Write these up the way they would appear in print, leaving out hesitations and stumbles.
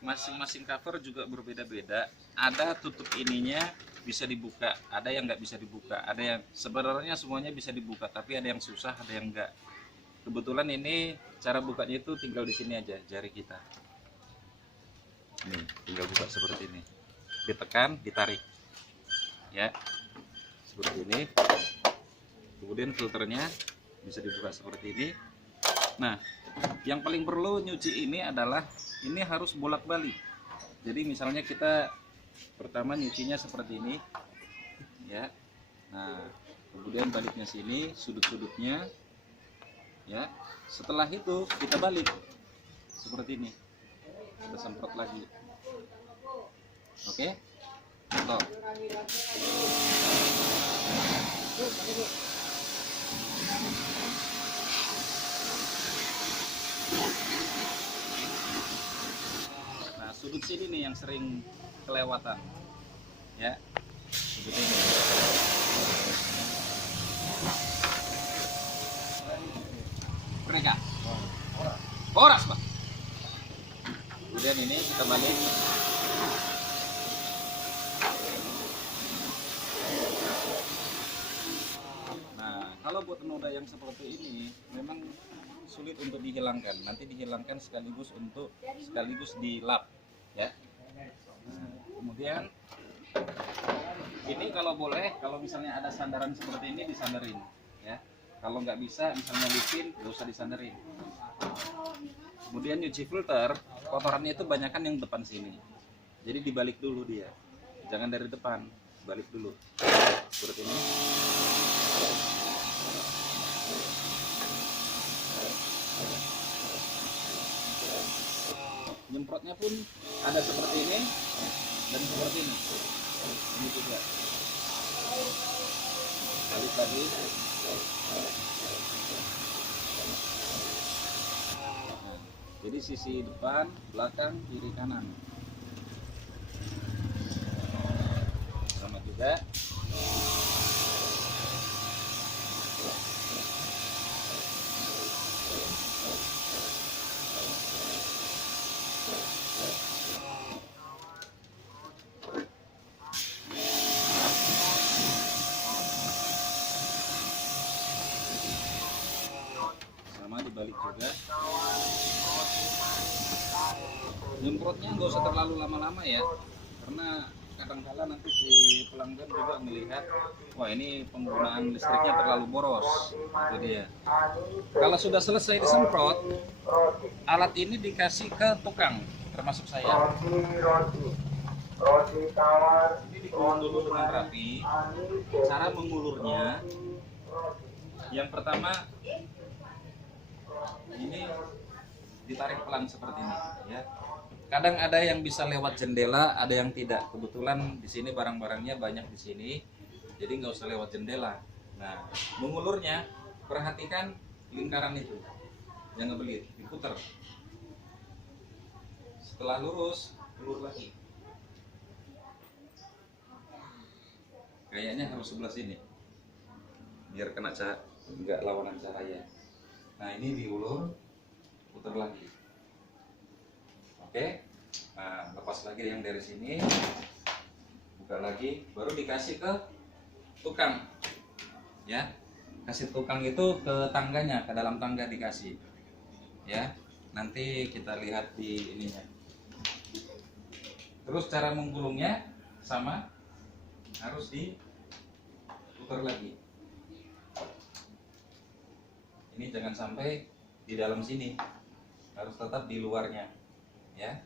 masing-masing cover juga berbeda-beda. Ada tutup ininya bisa dibuka, ada yang nggak bisa dibuka, ada yang sebenarnya semuanya bisa dibuka, tapi ada yang susah, ada yang enggak. Kebetulan ini cara bukanya itu tinggal di sini aja, jari kita. Nih, tinggal buka seperti ini. Ditekan, ditarik. Ya. Seperti ini. Kemudian filternya bisa dibuka seperti ini. Nah, yang paling perlu nyuci ini adalah ini harus bolak-balik. Jadi misalnya kita pertama nyucinya seperti ini, ya. Nah, kemudian baliknya sini, sudut-sudutnya, ya. Setelah itu kita balik seperti ini. Kita semprot lagi. Oke? Stop. Nah, sudut sini nih yang sering kelewatan, ya. Sudut ini. Mereka. Boras, Pak. Kemudian ini kita balik. Nah, kalau buat noda yang seperti ini memang sulit untuk dihilangkan. Nanti dihilangkan sekaligus dilap, ya. Nah, kemudian ini kalau boleh, kalau misalnya ada sandaran seperti ini disandarin, ya. Kalau nggak bisa, misalnya licin, nggak usah disandarin. Kemudian nyuci filter, kotorannya itu banyakan yang depan sini. Jadi dibalik dulu dia, jangan dari depan, balik dulu. Seperti ini. Nyemprotnya pun ada seperti ini dan seperti ini. Ini juga. Balik lagi. Nah, jadi sisi depan, belakang, kiri, kanan. Sama juga. Dibalik juga. Nyemprotnya nggak usah terlalu lama-lama ya, karena kadang-kala nanti si pelanggan juga melihat, wah ini penggunaan listriknya terlalu boros. Itu dia. Kalau sudah selesai disemprot, alat ini dikasih ke tukang, termasuk saya. Ini digulung dulu dengan rapi. Cara mengulurnya, yang pertama ini ditarik pelan seperti ini, ya. Kadang ada yang bisa lewat jendela, ada yang tidak. Kebetulan di sini barang-barangnya banyak di sini, jadi nggak usah lewat jendela. Nah, mengulurnya perhatikan lingkaran itu, jangan belit, diputar. Setelah lurus, ulur lagi. Kayaknya harus sebelah sini, biar kena cahaya, nggak lawanan cahaya. Nah, ini diulur, putar lagi. Oke. Nah, lepas lagi yang dari sini, buka lagi, baru dikasih ke tukang, ya. Kasih tukang itu ke tangganya, ke dalam tangga dikasih, ya. Nanti kita lihat di ininya. Terus cara menggulungnya sama, harus diputar lagi. Ini jangan sampai di dalam sini, harus tetap di luarnya, ya.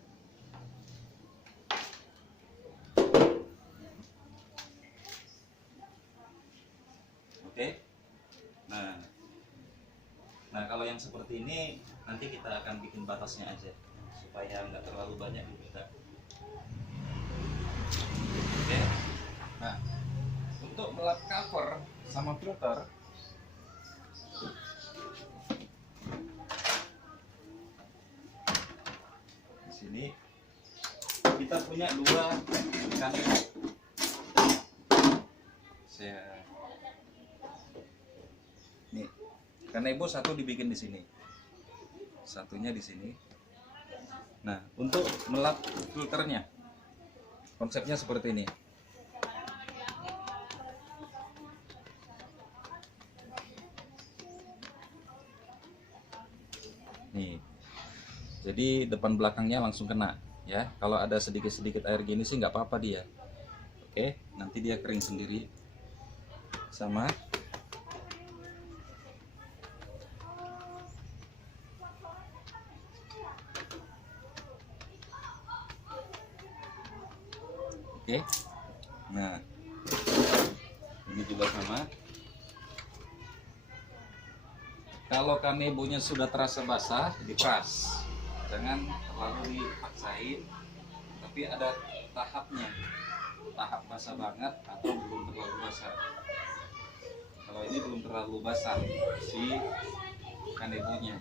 Oke. Nah kalau yang seperti ini nanti kita akan bikin batasnya aja supaya nggak terlalu banyak kita. Oke. Nah, untuk melap cover sama filter, ini kita punya dua kanebo. Nih, kanebo satu dibikin di sini, satunya di sini. Nah, untuk melap filternya, konsepnya seperti ini. Nih, jadi depan belakangnya langsung kena ya. Kalau ada sedikit-sedikit air gini sih nggak apa-apa dia. Oke, nanti dia kering sendiri. Sama. Oke, nah ini juga sama. Kalau kanebonya sudah terasa basah, diperas. Jangan terlalu dipaksain, tapi ada tahapnya. Tahap basah banget atau belum terlalu basah. Kalau ini belum terlalu basah si kanebonya.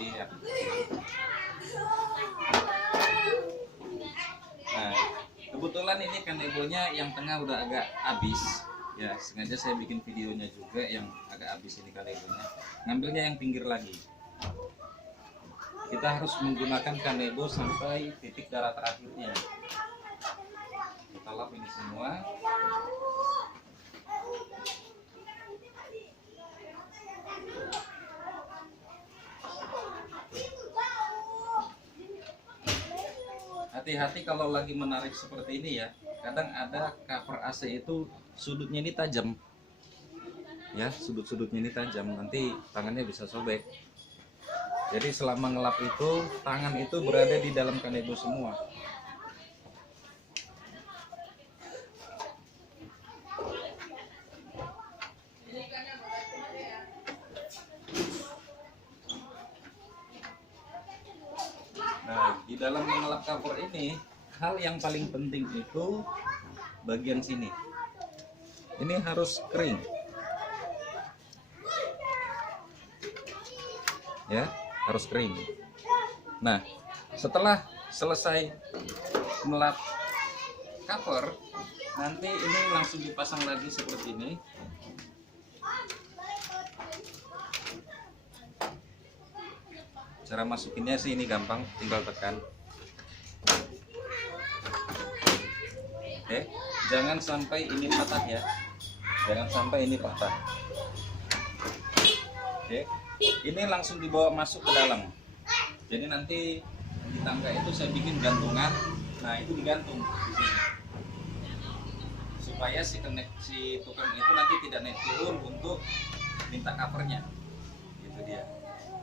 Iya. Nah, kebetulan ini kanebonya yang tengah udah agak habis. Ya, sengaja saya bikin videonya juga yang agak habis ini kanebonya. Ngambilnya yang pinggir lagi. Kita harus menggunakan kanebo sampai titik darah terakhirnya. Kita lap ini semua. Hati-hati kalau lagi menarik seperti ini ya. Kadang ada cover AC itu sudutnya ini tajam. Ya, sudut-sudutnya ini tajam. Nanti tangannya bisa sobek. Jadi selama ngelap itu, tangan itu berada di dalam kanebo semua. Nah, di dalam mengelap cover ini, hal yang paling penting itu bagian sini. Ini harus kering. Ya, harus kering. Nah, setelah selesai melap cover, nanti ini langsung dipasang lagi seperti ini. Cara masukinnya sih ini gampang, tinggal tekan. Oke, jangan sampai ini patah ya. Jangan sampai ini patah. Oke, ini langsung dibawa masuk ke dalam. Jadi nanti di tangga itu saya bikin gantungan. Nah, itu digantung di sini. Supaya si tukang itu nanti tidak naik turun untuk minta covernya. Gitu dia.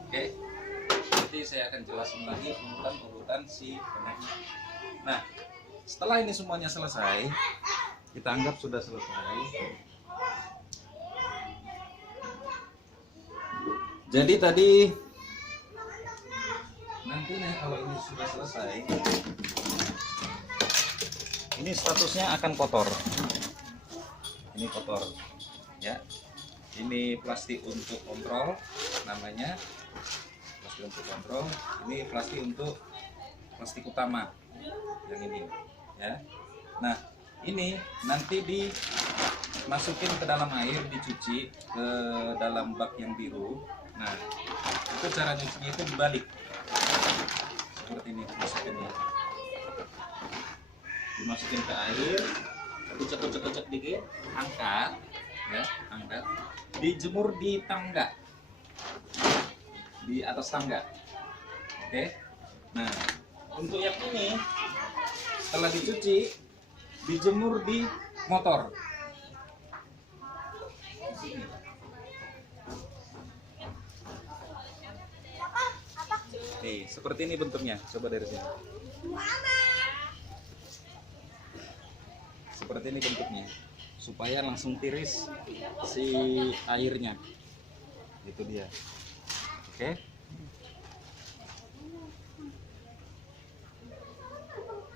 Oke. Nanti saya akan jelasin lagi urutan si koneknya. Nah, setelah ini semuanya selesai, kita anggap sudah selesai. Jadi tadi nantinya kalau ini sudah selesai, ini statusnya akan kotor. Ini kotor, ya. Ini plastik untuk kontrol, namanya plastik untuk kontrol. Ini plastik untuk plastik utama, yang ini, ya. Nah, ini nanti dimasukin ke dalam air, dicuci ke dalam bak yang biru. Nah, itu cara nyucinya itu dibalik seperti ini, dimasukin ke air, kucek dikit, angkat, ya, angkat, dijemur di tangga, di atas tangga. Oke. Nah, untuk yang ini setelah dicuci, dijemur di motor. Nih, seperti ini bentuknya. Coba dari sini. Seperti ini bentuknya. Supaya langsung tiris si airnya. Itu dia. Oke.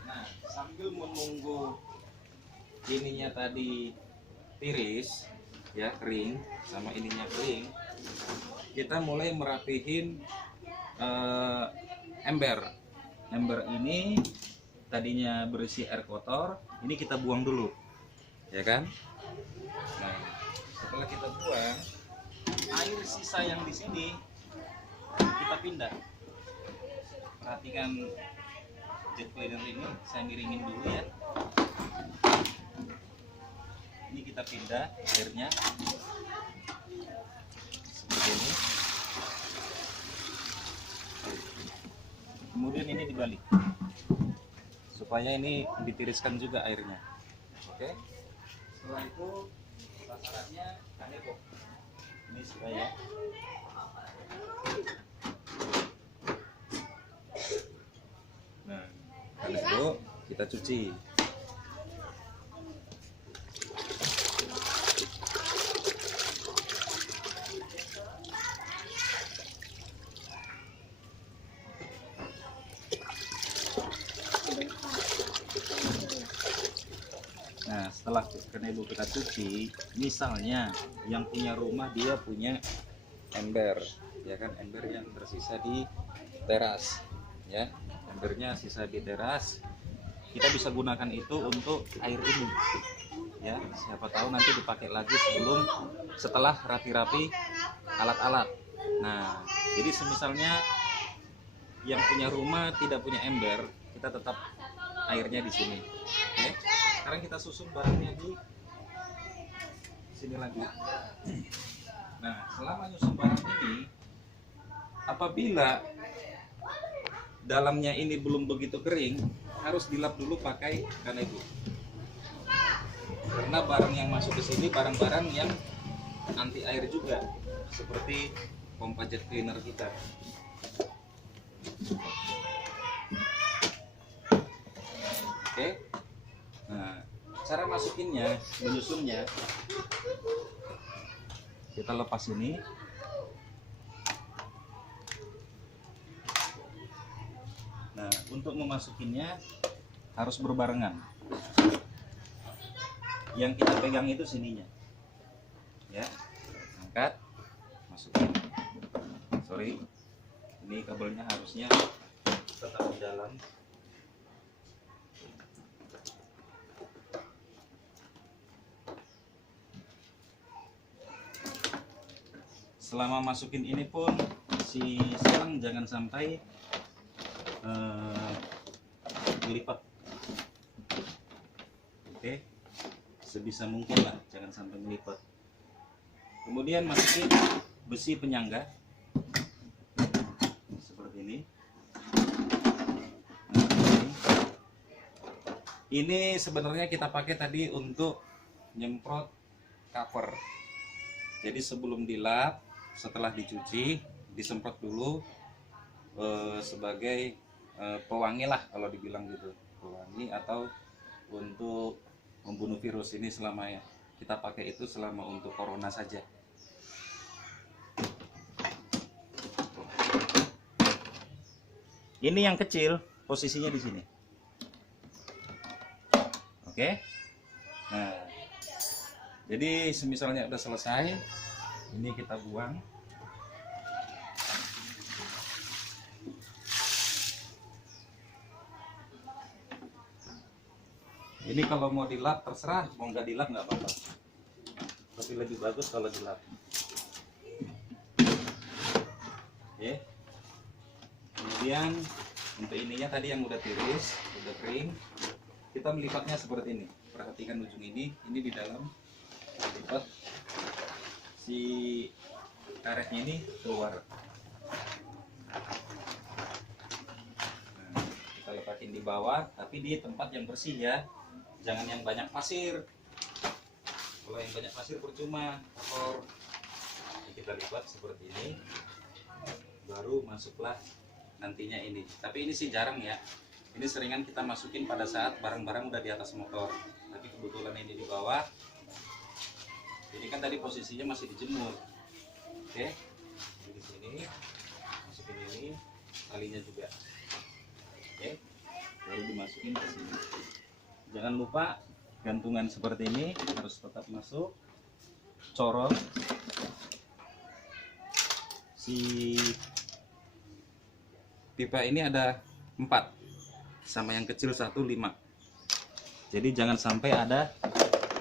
Nah, sambil menunggu ininya tadi tiris, ya, kering, sama ininya kering, kita mulai merapihin ember. Ember ini tadinya berisi air kotor, ini kita buang dulu, ya kan? Nah, setelah kita buang, air sisa yang di sini kita pindah. Perhatikan jet cleaner ini, saya miringin dulu ya. Ini kita pindah airnya seperti ini. Kemudian ini dibalik supaya ini ditiriskan juga airnya. Oke. Setelah itu sasarannya kanebo. Ini sudah ya. Nah, kanebo kita cuci. Nah, setelah kanebo kita cuci, misalnya yang punya rumah dia punya ember, ya kan, ember yang tersisa di teras, ya, embernya sisa di teras, kita bisa gunakan itu untuk air ini, ya, siapa tahu nanti dipakai lagi setelah rapi-rapi alat-alat. Nah, jadi semisalnya yang punya rumah tidak punya ember, kita tetap airnya di sini. Oke. Sekarang kita susun barangnya di sini lagi. Nah, selama nyusun barang ini, apabila dalamnya ini belum begitu kering, harus dilap dulu pakai kanebo. Karena barang yang masuk ke sini barang-barang yang anti air juga, seperti pompa jet cleaner kita. Oke. Nah, cara masukinnya, menyusunnya, kita lepas ini. Nah, untuk memasukinnya harus berbarengan. Yang kita pegang itu sininya, ya, angkat, masukin. Sorry, ini kabelnya harusnya tetap di dalam. Selama masukin ini pun si selang jangan sampai melipat. Oke, sebisa mungkin lah jangan sampai melipat. Kemudian masukin besi penyangga seperti ini. Ini sebenarnya kita pakai tadi untuk nyemprot cover. Jadi sebelum dilap, setelah dicuci, disemprot dulu sebagai pewangi lah kalau dibilang gitu, pewangi atau untuk membunuh virus. Ini selama ya kita pakai itu selama untuk corona saja. Ini yang kecil posisinya di sini. Oke. Nah, jadi semisalnya udah selesai, ini kita buang. Ini kalau mau dilap terserah, mau nggak dilap nggak apa-apa. Tapi lebih bagus kalau dilap. Oke. Kemudian untuk ininya tadi yang udah tiris, udah kering, kita melipatnya seperti ini. Perhatikan ujung ini di dalam. Lipat si karetnya ini keluar. Nah, kita lepakin di bawah, tapi di tempat yang bersih ya. Jangan yang banyak pasir. Kalau yang banyak pasir percuma, kotor. Kita lipat seperti ini. Baru masuklah nantinya ini. Tapi ini sih jarang ya. Ini seringan kita masukin pada saat barang-barang udah di atas motor. Tapi kebetulan ini di bawah. Ini kan tadi posisinya masih dijemur. Oke. Di sini masukin ini, talinya juga. Oke. Baru dimasukin ke sini. Jangan lupa gantungan seperti ini harus tetap masuk. Corong si pipa ini ada 4, sama yang kecil 1 5. Jadi jangan sampai ada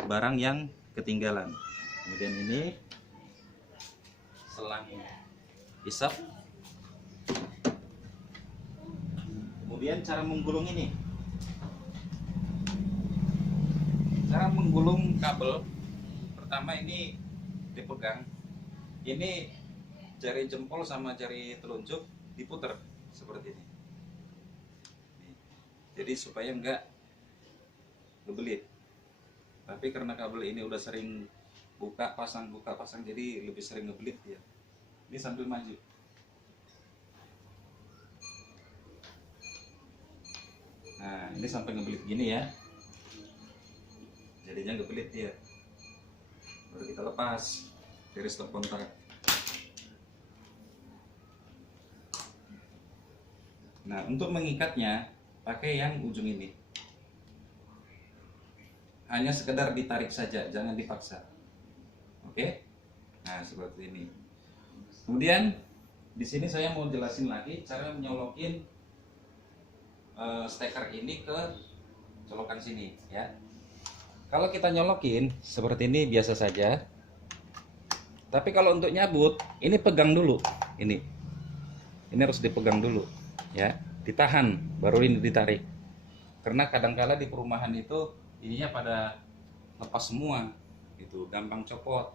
barang yang ketinggalan. Kemudian ini selang hisap Kemudian cara menggulung ini. Cara menggulung kabel, pertama ini dipegang. Ini jari jempol sama jari telunjuk diputer seperti ini. Jadi supaya enggak ngebelit. Tapi karena kabel ini udah sering buka pasang jadi lebih sering ngebelit dia. Ini sambil maju. Nah, ini sampai ngebelit gini ya. Jadinya ngebelit dia. Baru kita lepas dari stop kontak. Nah, untuk mengikatnya pakai yang ujung ini. Hanya sekedar ditarik saja, jangan dipaksa. Oke? Nah, seperti ini. Kemudian di sini saya mau jelasin lagi cara nyolokin steker ini ke colokan sini ya. Kalau kita nyolokin seperti ini biasa saja. Tapi kalau untuk nyabut, ini pegang dulu. Ini harus dipegang dulu ya. Ditahan baru ini ditarik. Karena kadangkala di perumahan itu ininya pada lepas semua. Itu gampang copot.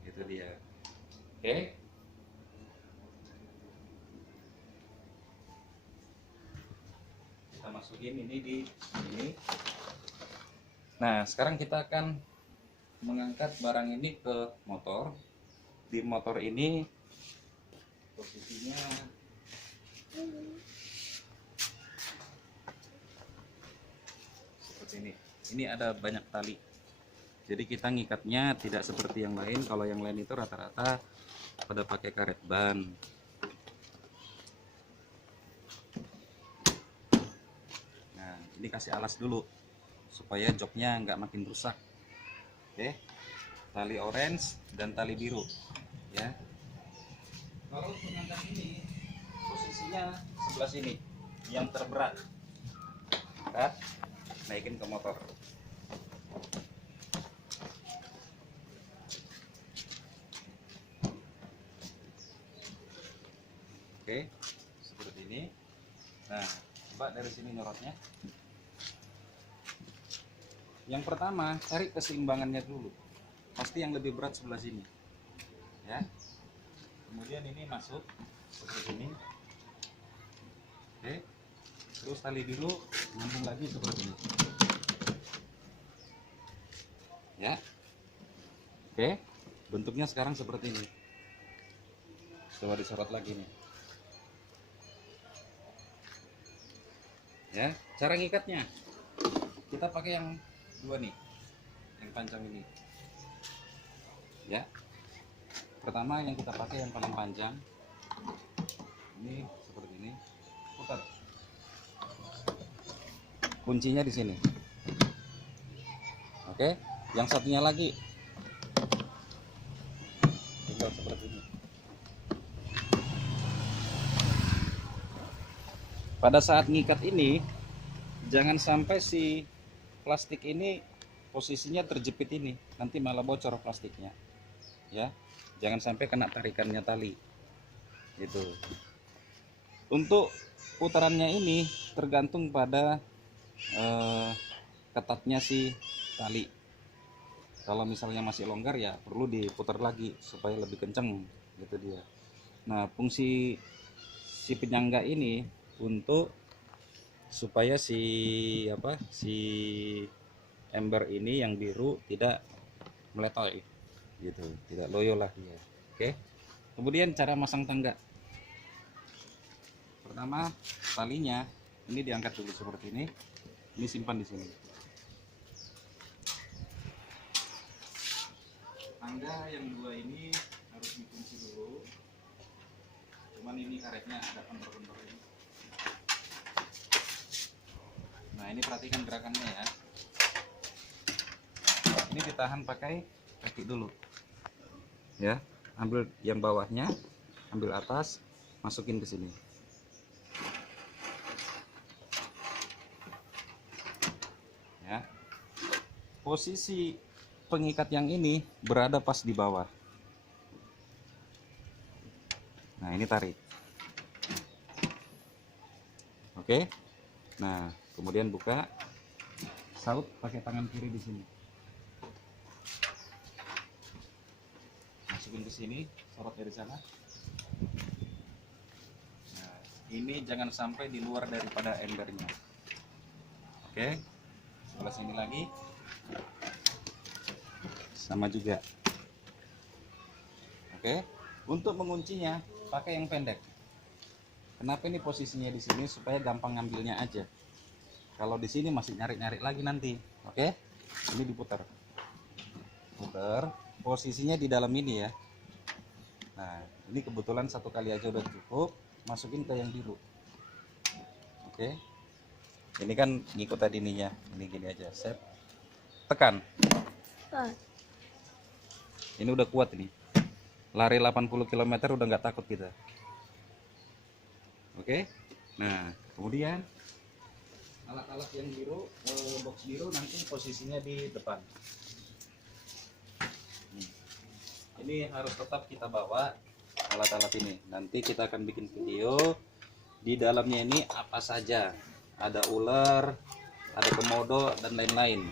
Itu dia. Oke. Kita masukin ini di sini. Nah, sekarang kita akan mengangkat barang ini ke motor. Di motor ini posisinya seperti ini. Ini ada banyak tali. Jadi kita ngikatnya tidak seperti yang lain. Kalau yang lain itu rata-rata pada pakai karet ban. Nah, ini kasih alas dulu supaya joknya nggak makin rusak. Oke, tali orange dan tali biru ya. Kalau pengangkat ini posisinya sebelah sini yang terberat, angkat, naikin ke motor. Oke, seperti ini. Nah, coba dari sini nyorotnya. Yang pertama, cari keseimbangannya dulu. Pasti yang lebih berat sebelah sini. Ya. Kemudian ini masuk seperti ini. Oke. Terus tali biru nyambung lagi seperti ini. Ya. Oke. Bentuknya sekarang seperti ini. Coba disorot lagi nih. Ya, cara ngikatnya. Kita pakai yang dua nih, yang panjang ini ya. Pertama yang kita pakai yang paling panjang ini seperti ini, putar. Kuncinya di sini. Oke, yang satunya lagi tinggal seperti ini. Pada saat ngikat ini jangan sampai si plastik ini posisinya terjepit ini, nanti malah bocor plastiknya ya. Jangan sampai kena tarikannya tali gitu. Untuk putarannya ini tergantung pada ketatnya si tali. Kalau misalnya masih longgar ya perlu diputar lagi supaya lebih kenceng gitu dia. Nah, fungsi si penyangga ini untuk supaya si ember ini yang biru tidak meletoy gitu, tidak loyo lah dia. Oke. Kemudian cara masang tangga. Pertama, talinya ini diangkat dulu seperti ini. Ini simpan di sini. Tangga yang dua ini harus dikunci dulu. Cuman ini karetnya ada kendor-kendor ini. Nah, ini perhatikan gerakannya ya. Ini ditahan pakai kaki dulu. Ya, ambil yang bawahnya, ambil atas, masukin ke sini. Ya. Posisi pengikat yang ini berada pas di bawah. Nah, ini tarik. Oke. Nah, kemudian buka, saut pakai tangan kiri di sini. Masukin ke sini, sorot dari sana. Nah, ini jangan sampai di luar daripada embernya. Oke, sebelah sini lagi, sama juga. Oke, untuk menguncinya pakai yang pendek. Kenapa ini posisinya di sini? Supaya gampang ngambilnya aja. Kalau di sini masih nyari-nyari lagi nanti. Oke, ini diputar, putar. Posisinya di dalam ini ya. Nah, ini kebetulan satu kali aja udah cukup. Masukin ke yang biru. Oke, ini kan ngikut tadi ininya. Ini gini aja, set, tekan. Ini udah kuat ini. Lari 80 km udah nggak takut kita. Oke, nah kemudian alat-alat yang biru, box biru nanti posisinya di depan. Ini harus tetap kita bawa alat-alat ini. Nanti kita akan bikin video di dalamnya ini apa saja. Ada ular, ada komodo dan lain-lain.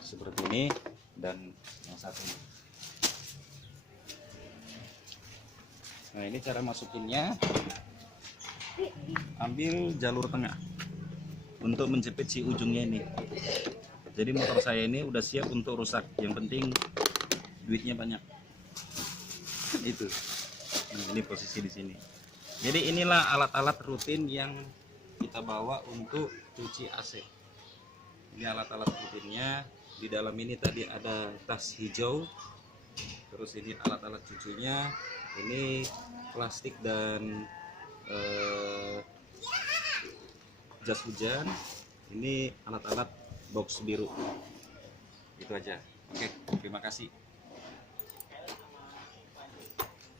Seperti ini dan yang satu ini. Nah, ini cara masukinnya. Ambil jalur tengah untuk menjepit si ujungnya ini. Jadi motor saya ini udah siap untuk rusak. Yang penting duitnya banyak. Itu. Nah, ini posisi di sini. Jadi inilah alat-alat rutin yang kita bawa untuk cuci AC. Ini alat-alat rutinnya. Di dalam ini tadi ada tas hijau, terus ini alat-alat cucinya, ini plastik dan jas hujan, ini alat-alat box biru. Itu aja. Oke, terima kasih.